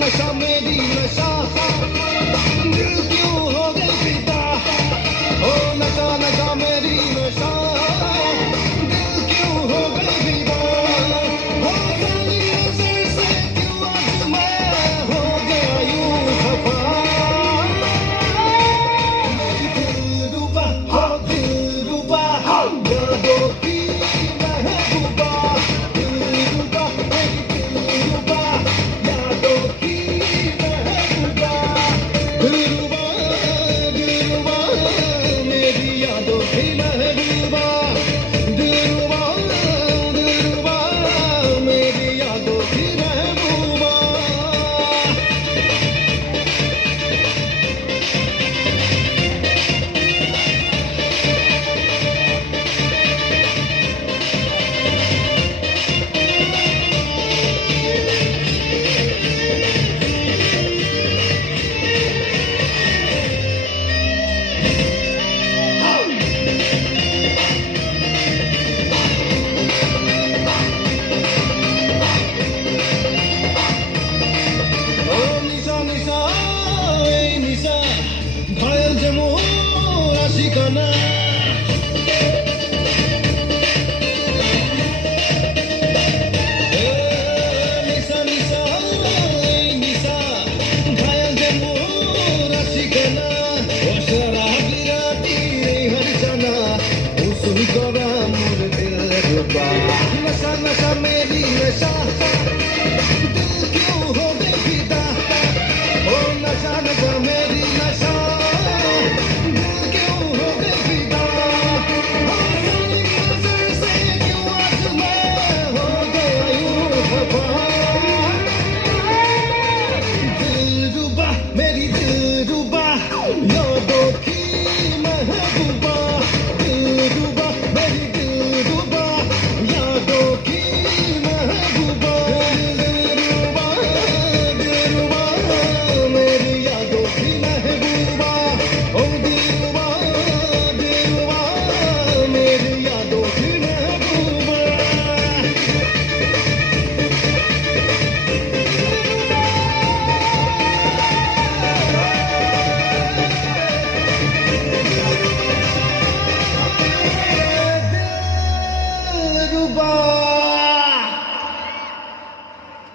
नशा मेरी नशा, दिल क्यों हो गई फिदा। ओ नशा नशा मेरी नशा, दिल क्यों हो गई फिदा। हो तेरी नजर से क्यों आज मैं हो गया यूं खफा। दिलरुबा हो दिलरुबा, यादों की महबूबा। दिलरुबा मेरी दिलरुबा, यादों की महबूबा। दिलरुबा दिलरुबा मेरी यादों की महबूबा। दिलरुबा दिलरुबा मेरी यादों की महबूबा। ও নিশা নিশা এই নিশা, ঘায়েল যে মোর আশিকানা। এ নিশা নিশা এই নিশা, ঘায়েল যে মোর আশিকানা। ও শরাবিরা তীরে হর জানা, উসুল করা মোর দিলরুবা। नशा नशा मेरी नशा, दिल क्यों हो गई फिदा। ओ नशा नशा मेरी नशा, दिल क्यों हो गई फिदा। ओ तेरी नजर से क्यों आज मैं हो गया यूं खफा। दिलरुबा मेरी दिलरुबा, यादों की महबूबा। दिलरुबा मेरी दिलरुबा, यादों की महबूबा। दिलरुबा दिलरुबा मेरी यादों की महबूबा। ओ दिलरुबा दिलरुबा मेरी यादों की महबूबा। दिलरुबा